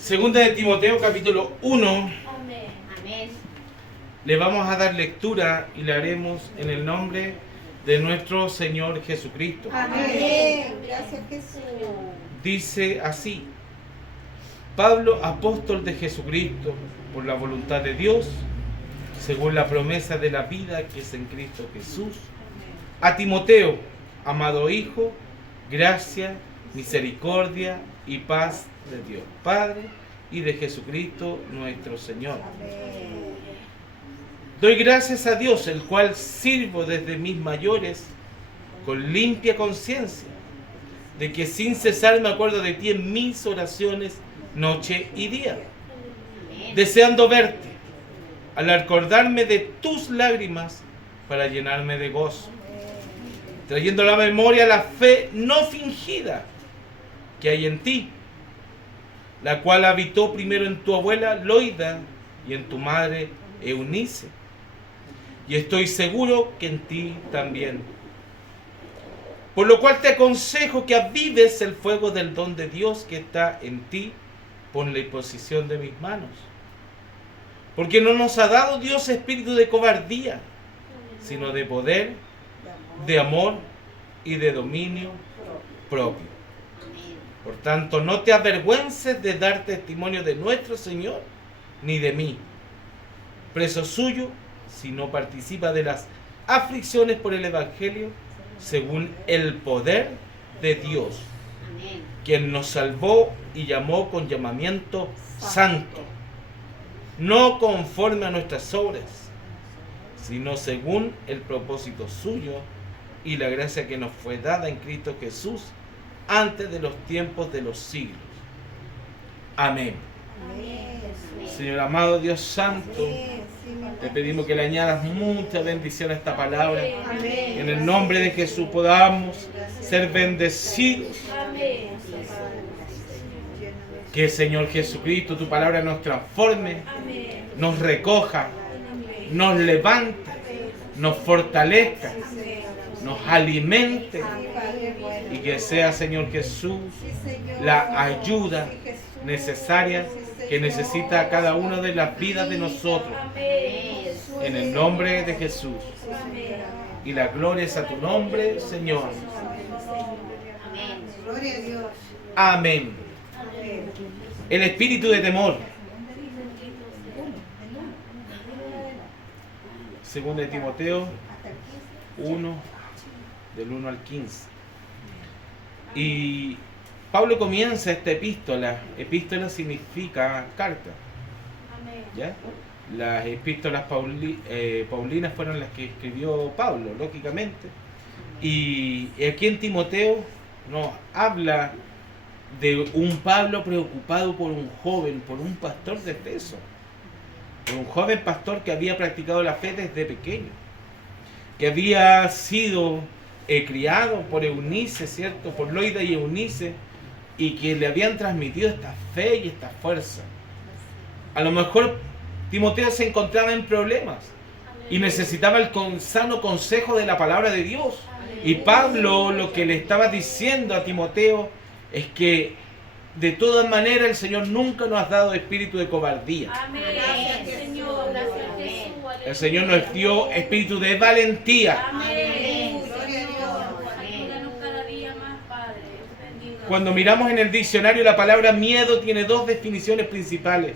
Segunda de Timoteo, capítulo 1. Amén. Le vamos a dar lectura y le haremos en el nombre de nuestro Señor Jesucristo. Amén. Gracias, Jesús. Dice así: Pablo, apóstol de Jesucristo, por la voluntad de Dios, según la promesa de la vida que es en Cristo Jesús, a Timoteo, amado hijo, gracia, misericordia y paz de Dios Padre y de Jesucristo nuestro Señor. Doy gracias a Dios, el cual sirvo desde mis mayores con limpia conciencia, de que sin cesar me acuerdo de ti en mis oraciones noche y día, deseando verte, al acordarme de tus lágrimas para llenarme de gozo, trayendo a la memoria la fe no fingida que hay en ti, la cual habitó primero en tu abuela Loida y en tu madre Eunice, y estoy seguro que en ti también. Por lo cual te aconsejo que avives el fuego del don de Dios que está en ti por la imposición de mis manos. Porque no nos ha dado Dios espíritu de cobardía, sino de poder, de amor y de dominio propio. Por tanto, no te avergüences de dar testimonio de nuestro Señor, ni de mí, preso suyo, sino participa de las aflicciones por el Evangelio, según el poder de Dios, quien nos salvó y llamó con llamamiento santo, no conforme a nuestras obras, sino según el propósito suyo y la gracia que nos fue dada en Cristo Jesús antes de los tiempos de los siglos. Amén. Señor amado Dios Santo, te pedimos que le añadas mucha bendición a esta palabra. En el nombre de Jesús podamos ser bendecidos. Que Señor Jesucristo, tu palabra nos transforme, nos recoja, nos levante, nos fortalezca, nos alimente, y que sea, Señor Jesús, la ayuda necesaria que necesita cada una de las vidas de nosotros. En el nombre de Jesús. Y la gloria es a tu nombre, Señor. Amén. El espíritu de temor. Segunda de Timoteo 1, del 1 al 15. Y Pablo comienza esta epístola. Epístola significa carta. ¿Ya? Las epístolas paulinas fueron las que escribió Pablo, lógicamente. Y aquí en Timoteo nos habla de un Pablo preocupado por un joven, por un pastor de Efeso, por un joven pastor que había practicado la fe desde pequeño, que había sido criado por Eunice, ¿cierto? Por Loida y Eunice, y que le habían transmitido esta fe y esta fuerza. A lo mejor Timoteo se encontraba en problemas y necesitaba el sano consejo de la palabra de Dios. Y Pablo lo que le estaba diciendo a Timoteo es que de todas maneras el Señor nunca nos ha dado espíritu de cobardía. Amén. Gracias, Señor. Gracias, Jesús. El Señor nos dio espíritu de valentía. Amén. Ayúdanos cada día más, Padre. Bendito. Cuando miramos en el diccionario, la palabra miedo tiene dos definiciones principales.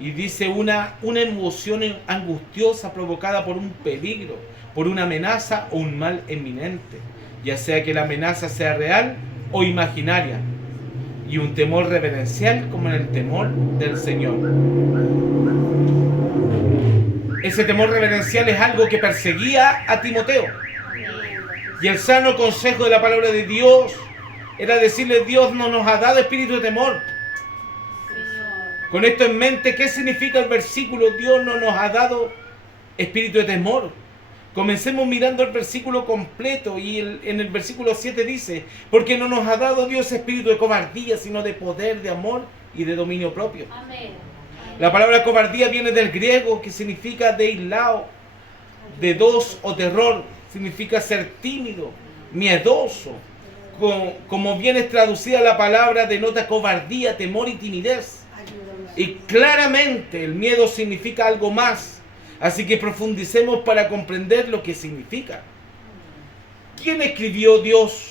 Y dice una emoción angustiosa provocada por un peligro, por una amenaza o un mal eminente, ya sea que la amenaza sea real o imaginaria, y un temor reverencial como en el temor del Señor. Ese temor reverencial es algo que perseguía a Timoteo, y el sano consejo de la palabra de Dios era decirle: Dios no nos ha dado espíritu de temor. Con esto en mente, ¿qué significa el versículo? Dios no nos ha dado espíritu de temor. Comencemos mirando el versículo completo, y en el versículo 7 dice: porque no nos ha dado Dios espíritu de cobardía, sino de poder, de amor y de dominio propio. Amén. La palabra cobardía viene del griego, que significa deilao, de dos o terror. Significa ser tímido, miedoso. Como bien es traducida la palabra, denota cobardía, temor y timidez. Y claramente el miedo significa algo más. Así que profundicemos para comprender lo que significa. ¿Quién escribió Dios?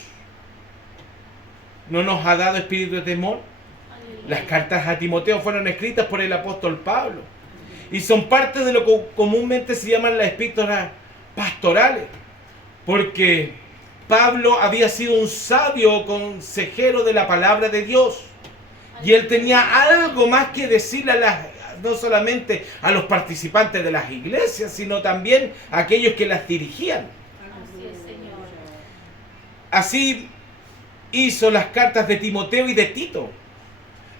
¿No nos ha dado espíritu de temor? Las cartas a Timoteo fueron escritas por el apóstol Pablo y son parte de lo que comúnmente se llaman las epístolas pastorales, porque Pablo había sido un sabio consejero de la palabra de Dios y él tenía algo más que decirle no solamente a los participantes de las iglesias, sino también a aquellos que las dirigían. Así es, Señor. Así hizo las cartas de Timoteo y de Tito.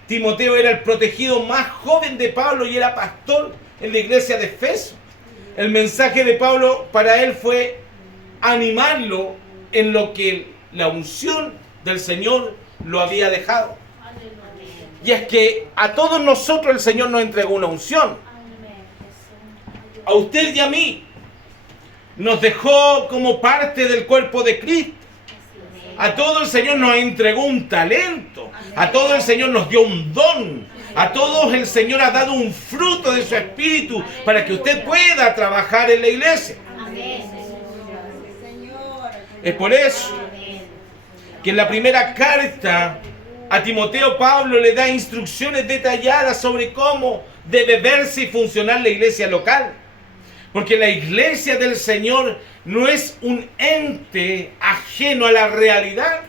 Timoteo era el protegido más joven de Pablo y era pastor en la iglesia de Efeso. El mensaje de Pablo para él fue animarlo en lo que la unción del Señor lo había dejado. Y es que a todos nosotros el Señor nos entregó una unción. A usted y a mí nos dejó como parte del cuerpo de Cristo. A todo el Señor nos entregó un talento. A todo el Señor nos dio un don. A todos el Señor ha dado un fruto de su espíritu para que usted pueda trabajar en la iglesia. Es por eso que en la primera carta a Timoteo, Pablo le da instrucciones detalladas sobre cómo debe verse y funcionar la iglesia local. Porque la iglesia del Señor no es un ente ajeno a la realidad.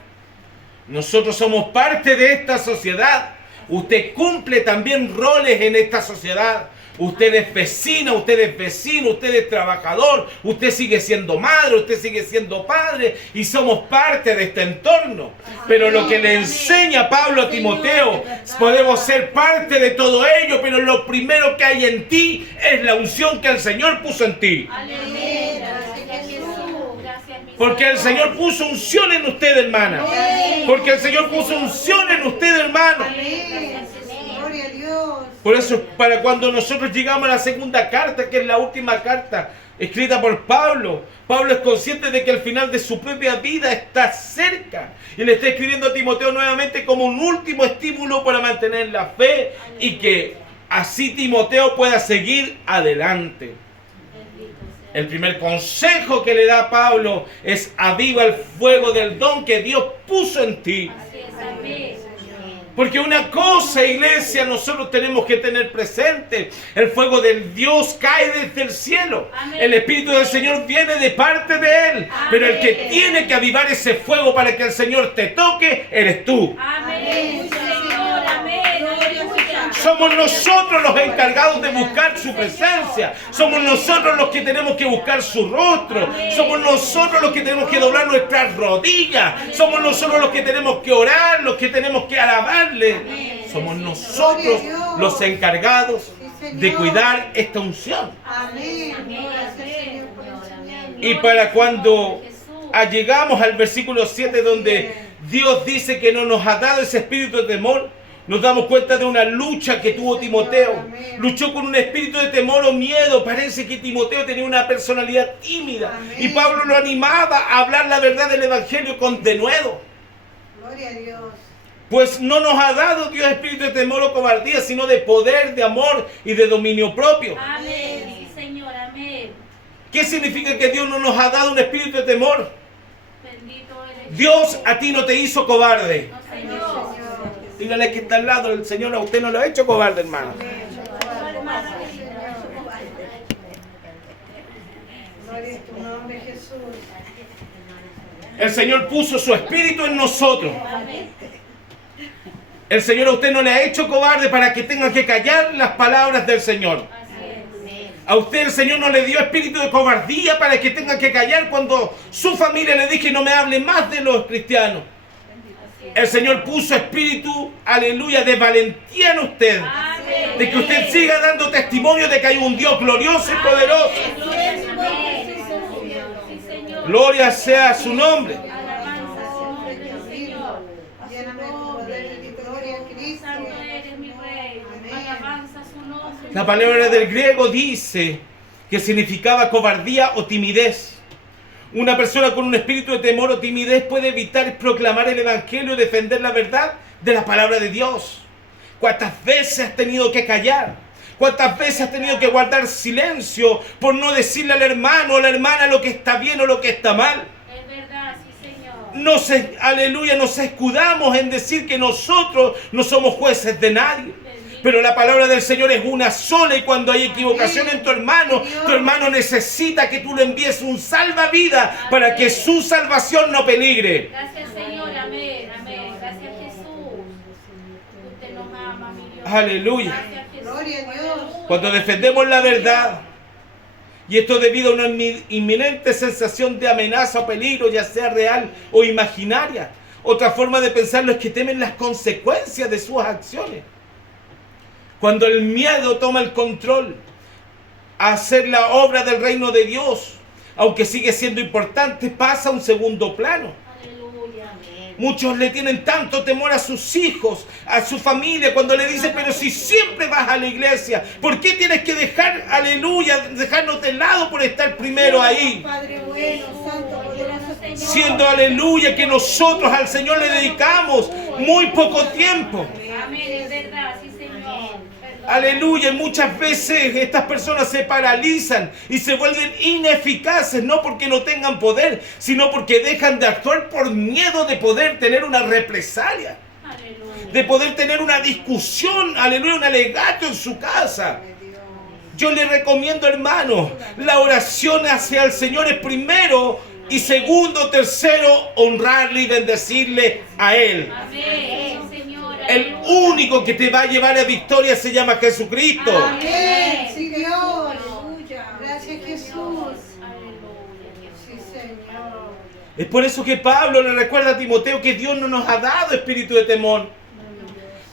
Nosotros somos parte de esta sociedad. Usted cumple también roles en esta sociedad. Usted es vecina, usted es vecino, usted es trabajador, usted sigue siendo madre, usted sigue siendo padre y somos parte de este entorno. Pero lo que le enseña Pablo a Timoteo, podemos ser parte de todo ello, pero lo primero que hay en ti es la unción que el Señor puso en ti. Porque el Señor puso unción en usted, hermana. Porque el Señor puso unción en usted, hermano. Por eso, para cuando nosotros llegamos a la segunda carta, que es la última carta escrita por Pablo, Pablo es consciente de que el final de su propia vida está cerca. Y le está escribiendo a Timoteo nuevamente como un último estímulo para mantener la fe y que así Timoteo pueda seguir adelante. El primer consejo que le da Pablo es: aviva el fuego del don que Dios puso en ti. Porque una cosa, iglesia, nosotros tenemos que tener presente: el fuego del Dios cae desde el cielo. Amén. El Espíritu del Señor viene de parte de Él. Amén. Pero el que tiene que avivar ese fuego para que el Señor te toque, eres tú. Amén. Señor, amén. Somos nosotros los encargados de buscar su presencia. Somos nosotros los que tenemos que buscar su rostro. Somos nosotros los que tenemos que doblar nuestras rodillas. Somos nosotros los que tenemos que orar, los que tenemos que alabarle. Somos nosotros los encargados de cuidar esta unción. Y para cuando llegamos al versículo 7, donde Dios dice que no nos ha dado ese espíritu de temor, nos damos cuenta de una lucha que tuvo Timoteo. Luchó con un espíritu de temor o miedo. Parece que Timoteo tenía una personalidad tímida. Y Pablo lo animaba a hablar la verdad del Evangelio con denuedo. Gloria a Dios. Pues no nos ha dado Dios espíritu de temor o cobardía, sino de poder, de amor y de dominio propio. Amén. Sí, Señor, amén. ¿Qué significa que Dios no nos ha dado un espíritu de temor? Bendito eres. Dios a ti no te hizo cobarde. No, Señor. Dígale que está al lado, el Señor a usted no lo ha hecho cobarde, hermano. Gloria a tu nombre, Jesús. El Señor puso su espíritu en nosotros. El Señor a usted no le ha hecho cobarde para que tenga que callar las palabras del Señor. A usted el Señor no le dio espíritu de cobardía para que tenga que callar cuando su familia le dije: no me hable más de los cristianos. El Señor puso espíritu, aleluya, de valentía en usted. Amén. De que usted siga dando testimonio de que hay un Dios glorioso y poderoso. Amén. Gloria sea a su nombre. La palabra del griego dice que significaba cobardía o timidez. Una persona con un espíritu de temor o timidez puede evitar proclamar el Evangelio y defender la verdad de la palabra de Dios. ¿Cuántas veces has tenido que callar? ¿Cuántas veces has tenido que guardar silencio por no decirle al hermano o a la hermana lo que está bien o lo que está mal? Es verdad, sí, Señor. Aleluya, nos escudamos en decir que nosotros no somos jueces de nadie. Pero la palabra del Señor es una sola, y cuando hay equivocación en tu hermano necesita que tú le envíes un salvavidas para que su salvación no peligre. Gracias, Señor. Amén. Amén. Gracias, Jesús. Usted nos ama, mi Dios. Aleluya. Gracias, Jesús. Gloria a Dios. Cuando defendemos la verdad, y esto debido a una inminente sensación de amenaza o peligro, ya sea real o imaginaria. Otra forma de pensarlo es que temen las consecuencias de sus acciones. Cuando el miedo toma el control a hacer la obra del reino de Dios, aunque sigue siendo importante, pasa a un segundo plano. Aleluya. Amén. Muchos le tienen tanto temor a sus hijos, a su familia, cuando le dicen, pero si siempre vas a la iglesia, ¿por qué tienes que dejarnos de lado por estar primero ahí? Padre bueno, santo, poderoso Señor. Siendo, aleluya, que nosotros al Señor le dedicamos muy poco tiempo. Amén. Es verdad, sí, Señor. Perdón. Aleluya, y muchas veces estas personas se paralizan y se vuelven ineficaces, no porque no tengan poder, sino porque dejan de actuar por miedo de poder tener una represalia, Aleluya. de poder tener una discusión, aleluya, un alegato en su casa. Yo le recomiendo, hermano, la oración hacia el Señor es primero, y segundo, tercero, honrarle y bendecirle a Él. Amén, Señor. El único que te va a llevar a victoria se llama Jesucristo. Amén. Sí, Dios. Aleluya. Gracias, Jesús. Aleluya. Sí, Señor. Es por eso que Pablo le recuerda a Timoteo que Dios no nos ha dado espíritu de temor.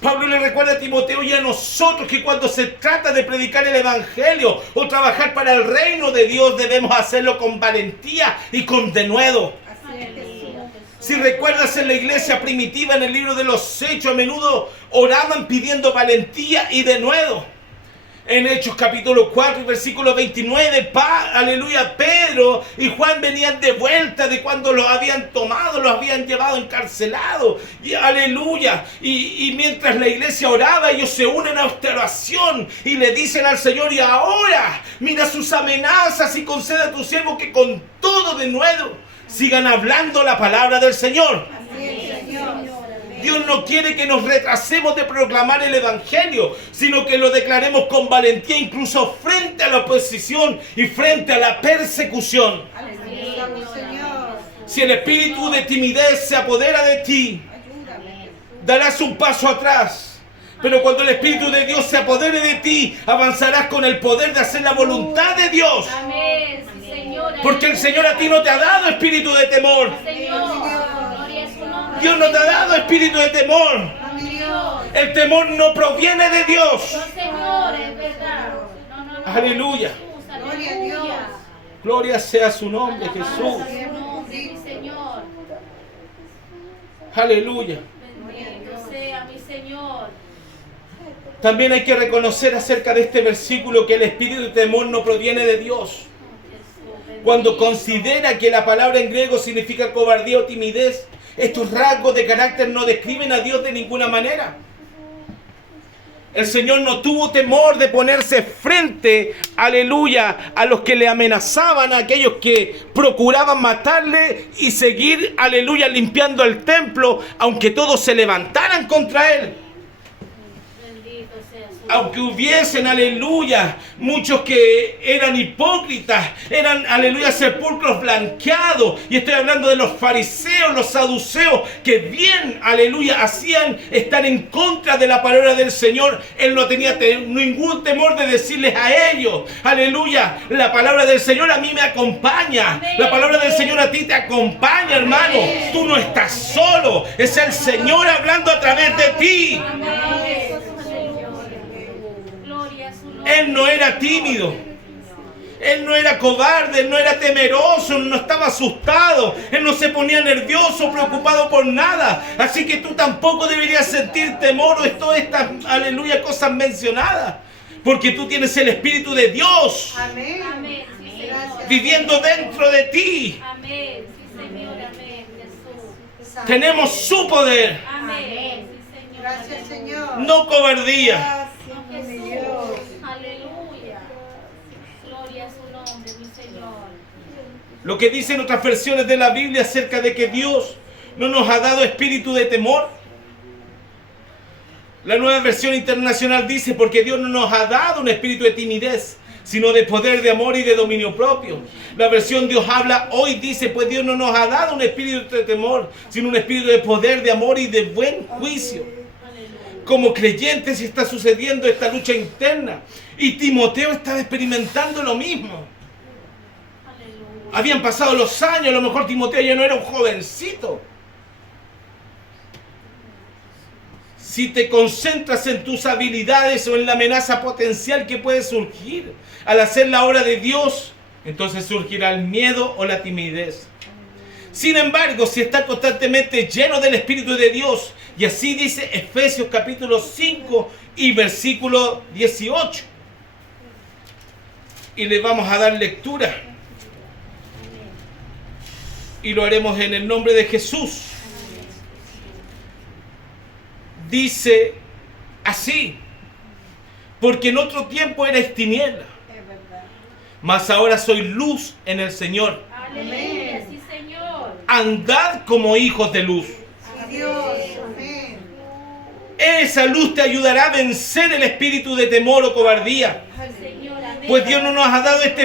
Pablo le recuerda a Timoteo y a nosotros que cuando se trata de predicar el evangelio o trabajar para el reino de Dios, debemos hacerlo con valentía y con denuedo. Así es, Jesús. Si recuerdas, en la iglesia primitiva, en el libro de los Hechos, a menudo oraban pidiendo valentía y denuedo. En Hechos capítulo 4, versículo 29, aleluya, Pedro y Juan venían de vuelta de cuando los habían tomado, los habían llevado encarcelados. Y aleluya, y mientras la iglesia oraba, ellos se unen a esta oración y le dicen al Señor, y ahora mira sus amenazas y concede a tu siervo que con todo denuedo sigan hablando la palabra del Señor. Así es, Señor. Dios no quiere que nos retrasemos de proclamar el evangelio, sino que lo declaremos con valentía, incluso frente a la oposición y frente a la persecución. Aleluya, Señor. Si el espíritu de timidez se apodera de ti, Ayúdame. darás un paso atrás. Pero cuando el espíritu de Dios se apodere de ti, avanzarás con el poder de hacer la voluntad de Dios. Amén, sí, Señor. Porque el Señor a ti no te ha dado espíritu de temor. Señor, gloria a su nombre. Dios no te ha dado espíritu de temor. Amén, Dios. El temor no proviene de Dios. No, Señor, es verdad. No. Aleluya. Jesús, Gloria a Dios. Gloria sea su nombre, Jesús. Alabanza a su nombre, sí, Señor. Aleluya. Bendito sea mi Señor. También hay que reconocer acerca de este versículo que el espíritu de temor no proviene de Dios. Jesús, bendito. Cuando considera que la palabra en griego significa cobardía o timidez, estos rasgos de carácter no describen a Dios de ninguna manera. El Señor no tuvo temor de ponerse frente, aleluya, a los que le amenazaban, a aquellos que procuraban matarle y seguir, aleluya, limpiando el templo, aunque todos se levantaran contra él. Bendito sea su Aunque hubiesen, aleluya, muchos que eran hipócritas, eran, aleluya, sepulcros blanqueados. Y estoy hablando de los fariseos, los saduceos, que bien, aleluya, hacían estar en contra de la palabra del Señor. Él no tenía ningún temor de decirles a ellos, aleluya, la palabra del Señor a mí me acompaña. La palabra del Señor a ti te acompaña, hermano. Tú no estás solo, es el Señor hablando a través de ti. gloria a su nombre. Él no era tímido, él no era cobarde, él no era temeroso, no estaba asustado, él no se ponía nervioso, preocupado por nada. Así que tú tampoco deberías sentir temor o todas estas, aleluya, cosas mencionadas, porque tú tienes el Espíritu de Dios Amén. Amén, sí, Señor. viviendo dentro de ti. Amén, sí, Señor. Amén, Jesús. Tenemos su poder. Amén, sí, Señor. Gracias, Señor. no cobardía. Gracias, mi Jesús. Dios. Aleluya. Gloria a su nombre, mi Señor. Lo que dicen otras versiones de la Biblia acerca de que Dios no nos ha dado espíritu de temor. La Nueva Versión Internacional dice, porque Dios no nos ha dado un espíritu de timidez, sino de poder, de amor y de dominio propio. La versión Dios habla hoy dice, pues Dios no nos ha dado un espíritu de temor, sino un espíritu de poder, de amor y de buen juicio. Como creyentes está sucediendo esta lucha interna. Y Timoteo estaba experimentando lo mismo. Habían pasado los años, a lo mejor Timoteo ya no era un jovencito. Si te concentras en tus habilidades o en la amenaza potencial que puede surgir al hacer la obra de Dios, entonces surgirá el miedo o la timidez. Sin embargo, si estás constantemente lleno del Espíritu de Dios, y así dice Efesios capítulo 5 y versículo 18, y le vamos a dar lectura, y lo haremos en el nombre de Jesús. Dice así, porque en otro tiempo erais tiniebla, mas ahora soy luz en el Señor. Aleluya, sí, Señor. Andad como hijos de luz. Sí, Dios. Amén. Esa luz te ayudará a vencer el espíritu de temor o cobardía. Señor, amén. Pues Dios no nos ha dado este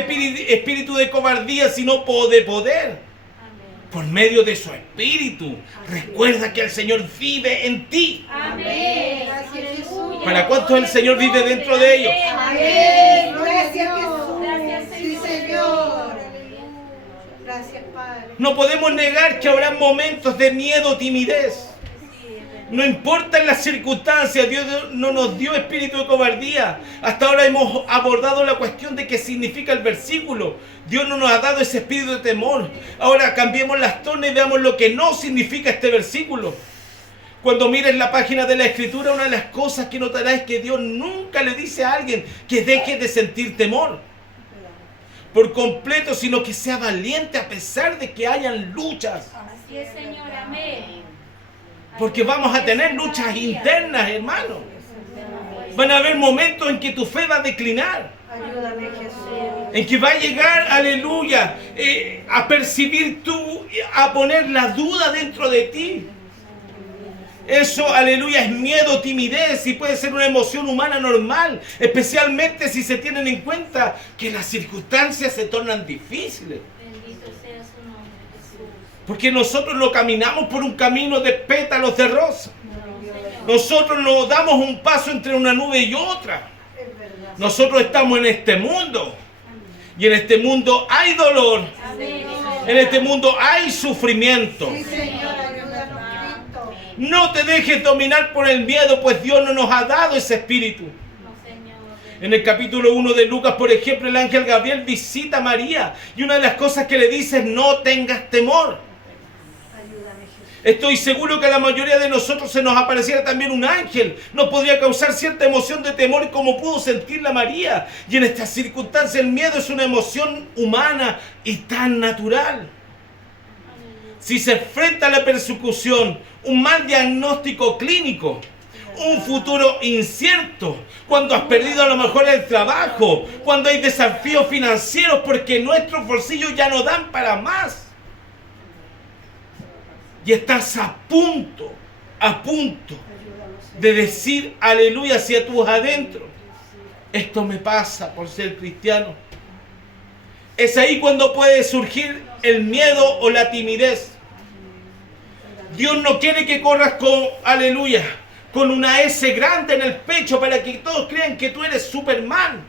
espíritu de cobardía, sino de poder. Por medio de su espíritu. Recuerda que el Señor vive en ti. Amén. Gracias, Jesús. ¿Para cuántos el Señor vive dentro de ellos? Amén. Gracias, Jesús. Gracias, Sí, Señor. Señor. Gracias, Padre. No podemos negar que habrá momentos de miedo o timidez. No importa las circunstancias, Dios no nos dio espíritu de cobardía. Hasta ahora hemos abordado la cuestión de qué significa el versículo. Dios no nos ha dado ese espíritu de temor. Ahora cambiemos las tornas y veamos lo que no significa este versículo. Cuando mires la página de la Escritura, una de las cosas que notarás es que Dios nunca le dice a alguien que deje de sentir temor por completo, sino que sea valiente a pesar de que hayan luchas. Así es, Señor, amén. Porque vamos a tener luchas internas, hermano. Van a haber momentos en que tu fe va a declinar. Ayúdame, Jesús. En que va a llegar, aleluya, a percibir tú, a poner la duda dentro de ti. Eso, aleluya, es miedo, timidez y puede ser una emoción humana normal. Especialmente si se tienen en cuenta que las circunstancias se tornan difíciles. Bendito sea su nombre, Jesús. Porque nosotros no caminamos por un camino de pétalos de rosa. Nosotros no damos un paso entre una nube y otra. Es verdad. Nosotros estamos en este mundo. Y en este mundo hay dolor. Amén. En este mundo hay sufrimiento. Sí, Señor, ayúdanos, Cristo. No te dejes dominar por el miedo, pues Dios no nos ha dado ese espíritu. No, Señor. En el capítulo 1 de Lucas, por ejemplo, el ángel Gabriel visita a María. Y una de las cosas que le dice es: no tengas temor. Ayúdame, Jesús. Estoy seguro que a la mayoría de nosotros se nos apareciera también un ángel. Nos podría causar cierta emoción de temor como pudo sentirla María. Y en estas circunstancias el miedo es una emoción humana y tan natural. Si se enfrenta a la persecución, un mal diagnóstico clínico, un futuro incierto, cuando has perdido a lo mejor el trabajo, cuando hay desafíos financieros porque nuestros bolsillos ya no dan para más. Y estás a punto de decir aleluya hacia tus adentros. Esto me pasa por ser cristiano. Es ahí cuando puede surgir el miedo o la timidez. Dios no quiere que corras con aleluya, con una S grande en el pecho para que todos crean que tú eres Superman.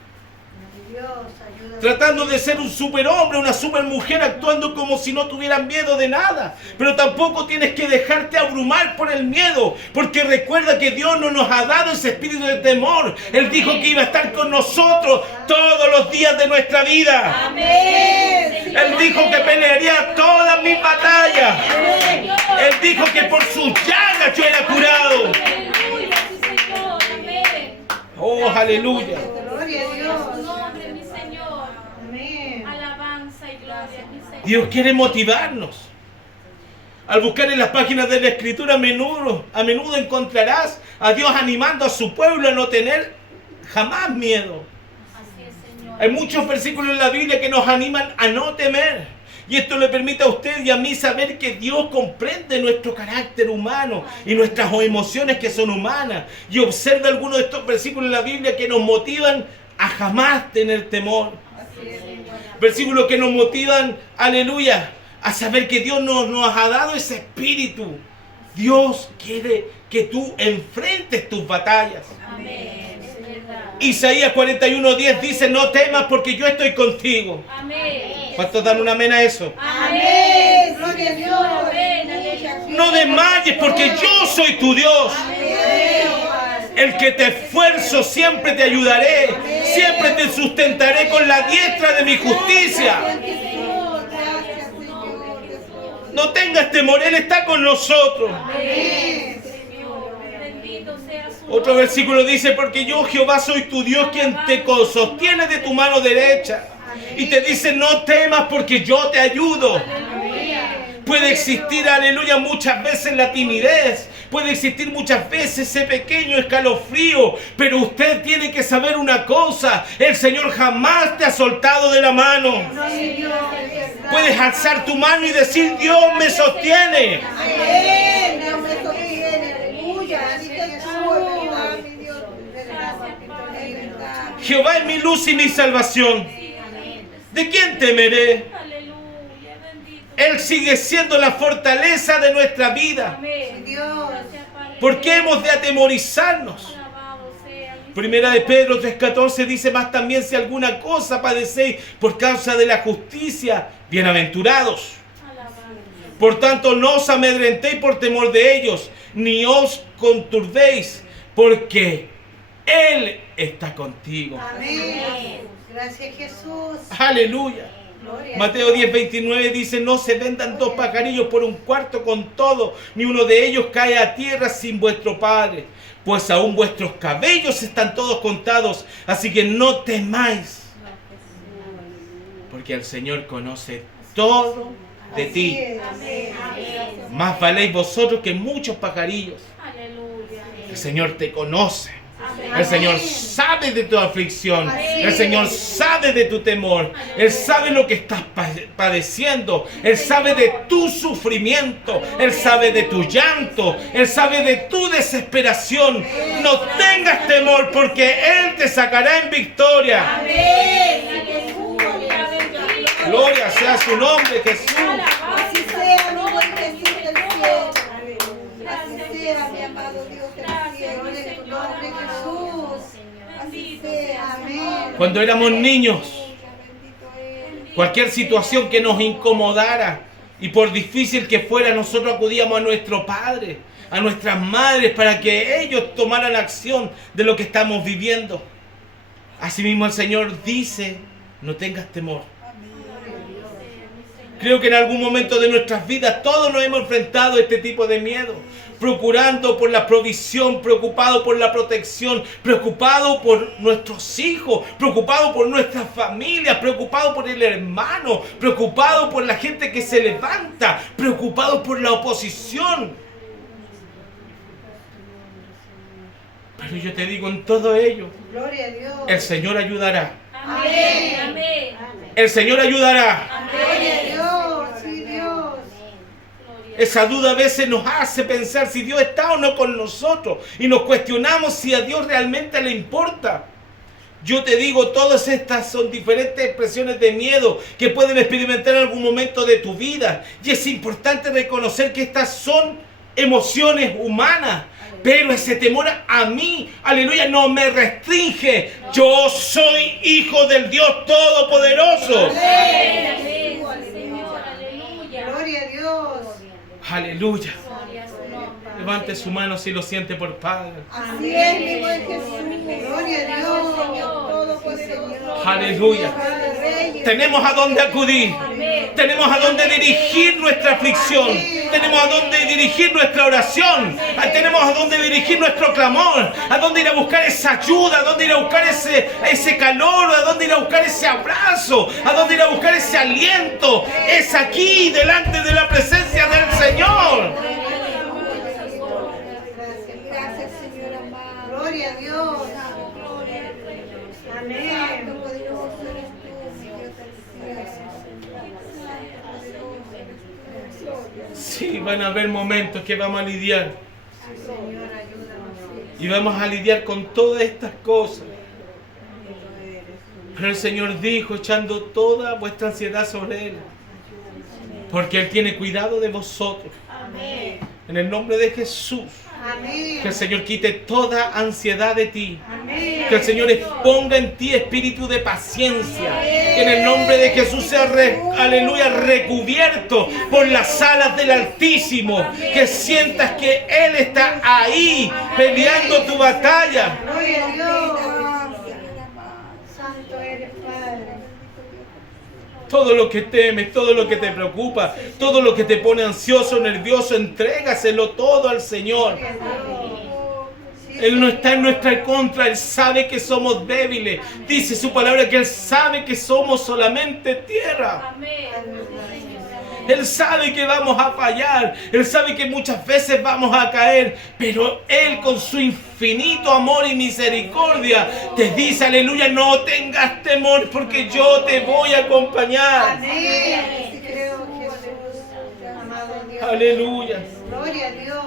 Dios, ayúdame. Tratando de ser un superhombre, una supermujer, actuando como si no tuvieran miedo de nada. Pero tampoco tienes que dejarte abrumar por el miedo, porque recuerda que Dios no nos ha dado ese espíritu de temor. Él dijo que iba a estar con nosotros todos los días de nuestra vida. Amén. Él dijo que pelearía todas mis batallas. Él dijo que por sus llagas yo era curado. Aleluya, sí, Señor, amén. Oh, aleluya. Gloria a Su Dios. nombre, mi Señor. Amén. Alabanza y gloria, mi Señor. Dios quiere motivarnos. Al buscar en las páginas de la Escritura a menudo encontrarás a Dios animando a su pueblo a no tener jamás miedo. Así es, Señor. Hay muchos versículos en la Biblia que nos animan a no temer. Y esto le permite a usted y a mí saber que Dios comprende nuestro carácter humano y nuestras emociones que son humanas. Y observa algunos de estos versículos en la Biblia que nos motivan a jamás tener temor. Versículos que nos motivan, aleluya, a saber que Dios nos ha dado ese espíritu. Dios quiere que tú enfrentes tus batallas. Amén. Es verdad. Isaías 41:10 dice, no temas porque yo estoy contigo. Amén. ¿Cuántos dan un amén a eso? Amén. Gloria a Dios. Amén. Aleluya. No desmayes porque yo soy tu Dios. El que te esfuerzo, siempre te ayudaré. Siempre te sustentaré con la diestra de mi justicia. No tengas temor, Él está con nosotros. Amén. Señor. Bendito sea su Otro nombre. versículo dice, porque yo Jehová soy tu Dios quien te sostiene de tu mano derecha. Y te dice, no temas porque yo te ayudo. Aleluya. Puede existir, aleluya, muchas veces la timidez. Puede existir muchas veces ese pequeño escalofrío. Pero usted tiene que saber una cosa. El Señor jamás te ha soltado de la mano. Puedes alzar tu mano y decir, Dios me sostiene. Amén. Dios me sostiene. Aleluya. Así que Jesús, verdad, mi Dios. Verdad, verdad. Jehová es mi luz y mi salvación. ¿De quién temeré? Aleluya. Bendito. Él sigue siendo la fortaleza de nuestra vida. Amén. Dios. Gracias, Padre. ¿Por qué hemos de atemorizarnos? Alabado sea mi Primera de Pedro 3:14 dice, más también si alguna cosa padecéis por causa de la justicia, bienaventurados. alabado. Por tanto, no os amedrentéis por temor de ellos, ni os conturbéis, porque Él está contigo. Amén. Gracias, Jesús. Aleluya. Gloria. Mateo 10:29 dice, no se vendan dos pajarillos por un cuarto con todo, ni uno de ellos cae a tierra sin vuestro Padre, pues aún vuestros cabellos están todos contados, así que no temáis, porque el Señor conoce todo de Así ti. es. Amén. Más valéis vosotros que muchos pajarillos. Aleluya. El Señor te conoce. Amén. El Señor sabe de tu aflicción. Así El Señor es. sabe de tu temor. Él sabe lo que estás padeciendo. Él sabe de tu sufrimiento. Él sabe de tu llanto. Él sabe de tu desesperación. No tengas temor porque Él te sacará en victoria. Amén. Aleluya. Bendito. Gloria sea su nombre, Jesús. Así sea, mi buen Jesús del cielo. Así sea, mi amado Dios del cielo. En tu nombre, Jesús. Así sea. Amén. Cuando éramos niños, Bendito Él. cualquier situación que nos incomodara y por difícil que fuera, nosotros acudíamos a nuestro Padre, a nuestras madres, para que ellos tomaran acción de lo que estamos viviendo. Asimismo el Señor dice, no tengas temor. Creo que en algún momento de nuestras vidas todos nos hemos enfrentado a este tipo de miedo, procurando por la provisión, preocupado por la protección, preocupado por nuestros hijos, preocupado por nuestras familias, preocupado por el hermano, preocupado por la gente que se levanta, preocupado por la oposición. Pero yo te digo, en todo ello, Gloria a Dios. el Señor ayudará. Amén. Amén. El Señor ayudará. Gloria a Dios. Sí, Dios. Esa duda a veces nos hace pensar si Dios está o no con nosotros. Y nos cuestionamos si a Dios realmente le importa. Yo te digo, todas estas son diferentes expresiones de miedo que pueden experimentar en algún momento de tu vida. Y es importante reconocer que estas son emociones humanas. Pero ese temor a mí, aleluya, no me restringe. Yo soy hijo del Dios Todopoderoso. Amén. Señor. Aleluya. Gloria a Dios. Aleluya. Gloria a su nombre. Levante su mano si lo siente por Padre. Así es, mi buen Jesús. Gloria a Dios. Todopoderoso. Aleluya. Padre de Reyes. Tenemos a dónde acudir. Amén. Tenemos a dónde dirigir nuestra aflicción. Tenemos a dónde dirigir nuestra oración. Tenemos a dónde dirigir nuestro clamor. A dónde ir a buscar esa ayuda. A dónde ir a buscar ese calor. A dónde ir a buscar ese abrazo. A dónde ir a buscar ese aliento. Es aquí, delante de la presencia del Señor. Gracias, Señor Sí, van a haber momentos que vamos a lidiar. Señor, ayúdanos. Y vamos a lidiar con todas estas cosas. Pero el Señor dijo, echando toda vuestra ansiedad sobre Él. Porque Él tiene cuidado de vosotros. Amén. En el nombre de Jesús. Amén. Que el Señor quite toda ansiedad de ti. Amén. Que el Señor ponga en ti espíritu de paciencia. Que en el nombre de Jesús sea, aleluya, recubierto por las alas del Altísimo. Que sientas que Él está ahí peleando tu batalla. Gloria a Dios. Santo eres, Padre. Todo lo que temes, todo lo que te preocupa, todo lo que te pone ansioso, nervioso, entrégaselo todo al Señor. Él no está en nuestra contra, Él sabe que somos débiles. Dice su palabra que Él sabe que somos solamente tierra. Amén. Él sabe que vamos a fallar, Él sabe que muchas veces vamos a caer, pero Él con su infinito amor y misericordia te dice, aleluya, no tengas temor porque yo te voy a acompañar. Amén. Sí creo, Jesús. Amado Dios. Aleluya, Gloria a Dios.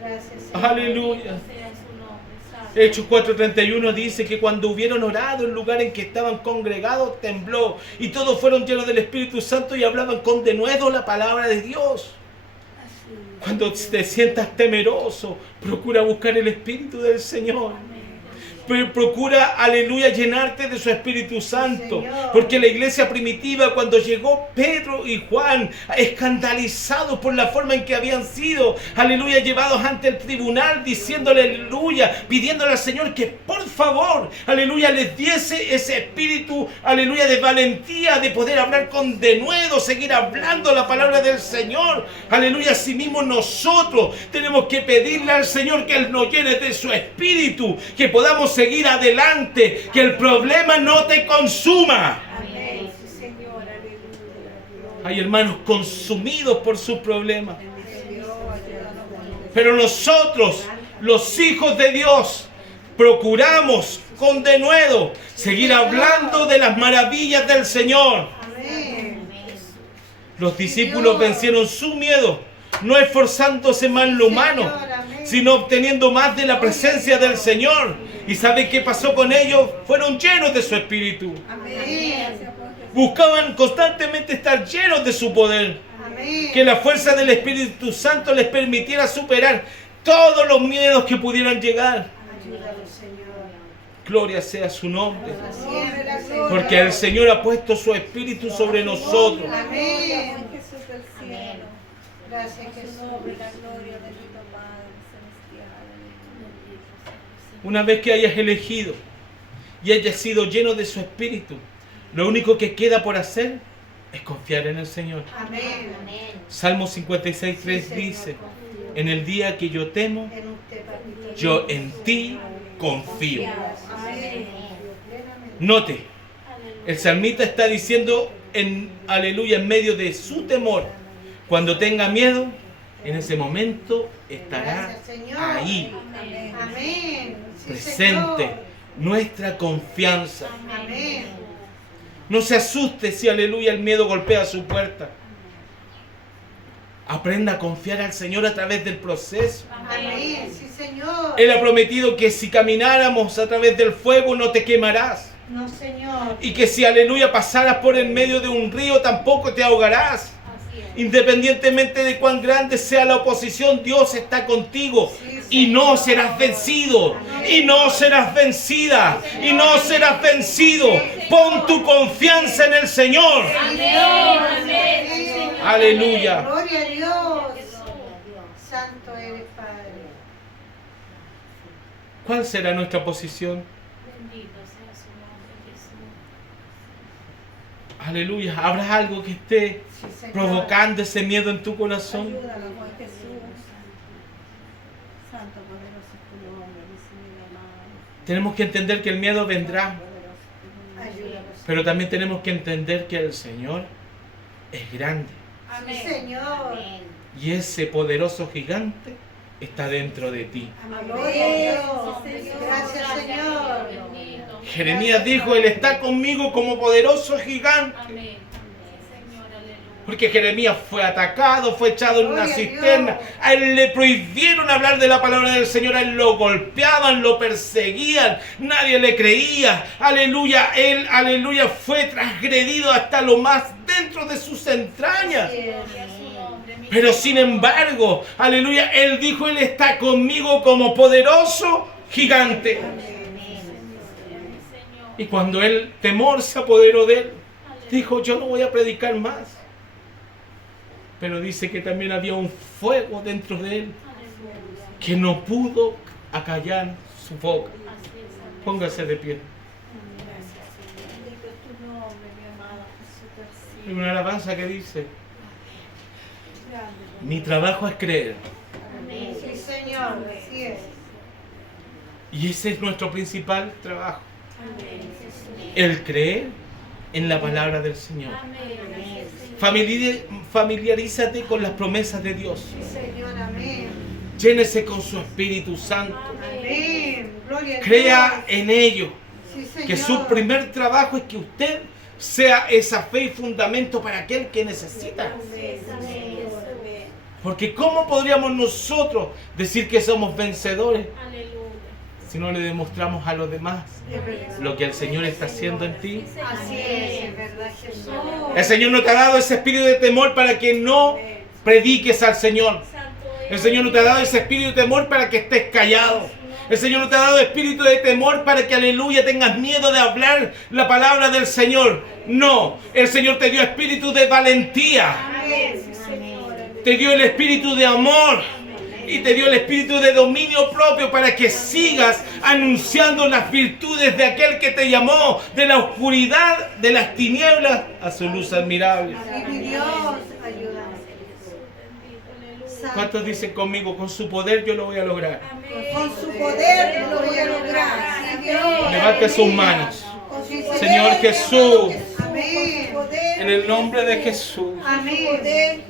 Gracias, Señor. aleluya. Sea su nombre, santo. Hechos 4:31 dice que cuando hubieron orado, el lugar en que estaban congregados tembló y todos fueron llenos del Espíritu Santo y hablaban con denuedo la palabra de Dios. Cuando te sientas temeroso, procura buscar el Espíritu del Señor. Pero procura, aleluya, llenarte de su Espíritu Santo. Porque la iglesia primitiva, cuando llegó Pedro y Juan, escandalizados por la forma en que habían sido, aleluya, llevados ante el tribunal, diciéndole, aleluya, pidiéndole al Señor que por favor, aleluya, les diese ese espíritu, aleluya, de valentía, de poder hablar con denuedo, seguir hablando la palabra del Señor. Aleluya, asimismo nosotros tenemos que pedirle al Señor que Él nos llene de su espíritu, que podamos seguir adelante, que el problema no te consuma. Amén. Sí, Señor. Aleluya. Hay hermanos consumidos por sus problemas. Pero nosotros, los hijos de Dios, procuramos con denuedo seguir hablando de las maravillas del Señor. Amén. Los discípulos vencieron su miedo, no esforzándose más en lo humano, sino obteniendo más de la presencia del Señor. ¿Y sabe qué pasó con ellos? Fueron llenos de su espíritu. Amén. Buscaban constantemente estar llenos de su poder. Amén. Que la fuerza del Espíritu Santo les permitiera superar todos los miedos que pudieran llegar. Ayúdanos, Señor. Gloria sea su nombre. Siempre la gloria. Porque el Señor ha puesto su espíritu sobre nosotros. Amén. Jesús del cielo. Gracias, Jesús. La gloria de tu Padre celestial. Una vez que hayas elegido y hayas sido lleno de su espíritu, lo único que queda por hacer es confiar en el Señor. Amén. Salmo 56:3 dice, en el día que yo temo, En usted, papito. yo en ti confío. Amén. Note, el salmista está diciendo, aleluya, en medio de su temor, cuando tenga miedo, en ese momento estará Gracias, Señor. ahí, Amén. Sí, presente, Señor. nuestra confianza. Amén. No se asuste si, aleluya, el miedo golpea su puerta. Aprenda a confiar al Señor a través del proceso. Amén. Sí, Señor. Él ha prometido que si camináramos a través del fuego no te quemarás. No, Señor. Y que si, aleluya, pasaras por en medio de un río tampoco te ahogarás. Independientemente de cuán grande sea la oposición, Dios está contigo. Y no serás vencido. Y no serás vencida. Y no serás vencido. Pon tu confianza en el Señor. Amén. Aleluya. Gloria a Dios. Santo eres, Padre. ¿Cuál será nuestra posición? Bendito sea su nombre, Jesús. Aleluya. ¿Habrá algo que esté Sí, Señor. provocando ese miedo en tu corazón? Ayúdanos, Juan Jesús. Santo poderoso es tu nombre, mi Señor amado. Tenemos que entender que el miedo vendrá, Ayúdanos. pero también tenemos que entender que el Señor es grande. Sí, Señor. Y ese poderoso gigante está dentro de ti. Gloria a Dios. Gracias, Señor. Bendito. Jeremías dijo, Él está conmigo como poderoso gigante. Amén. Sí, Señor, aleluya. Porque Jeremías fue atacado, fue echado en una Gloria a cisterna. Dios. A él le prohibieron hablar de la palabra del Señor. A él lo golpeaban, lo perseguían. Nadie le creía. Aleluya. Él, aleluya, fue transgredido hasta lo más dentro de sus entrañas. Gloria a su nombre, mi Pero Señor. sin embargo, aleluya, él dijo, Él está conmigo como poderoso gigante. Mi Señor. Y cuando el temor se apoderó de él, dijo, yo no voy a predicar más. Pero dice que también había un fuego dentro de él Aleluya. que no pudo acallar su boca. Así es, amén. Póngase de pie. Bendito es tu nombre, mi amado Jesús del Hay cielo. una alabanza que dice, Grande, mi trabajo es creer. Amén. Sí, Señor. Así es. Y ese es nuestro principal trabajo. Amén, Jesús. El creer en la palabra del Señor. Amén. Familiarízate con las promesas de Dios. Sí, Señor. Amén. Llénese con su Espíritu Santo. Amén. Gloria a Crea Dios. en ello. Sí, Señor. Que su primer trabajo es que usted sea esa fe y fundamento para aquel que necesita. Amén, Jesús. Porque ¿cómo podríamos nosotros decir que somos vencedores Aleluya. si no le demostramos a los demás Es verdad. lo que el Señor está haciendo en ti? Así es verdad, Jesús. El Señor no te ha dado ese espíritu de temor para que no prediques al Señor. El Señor no te ha dado ese espíritu de temor para que estés callado. El Señor no te ha dado espíritu de temor para que, aleluya, tengas miedo de hablar la palabra del Señor. No, el Señor te dio espíritu de valentía. Amén. Te dio el espíritu de amor. Y te dio el espíritu de dominio propio para que sigas anunciando las virtudes de aquel que te llamó de la oscuridad, de las tinieblas, a su luz admirable. Y mi Dios, ayúdame. ¿Cuántos dicen conmigo, con su poder yo lo voy a lograr? Con su poder lo voy a lograr. Sí, Dios. Levante sus manos. Con su poder, Señor Jesús, Amén. en el nombre de Jesús. Amén.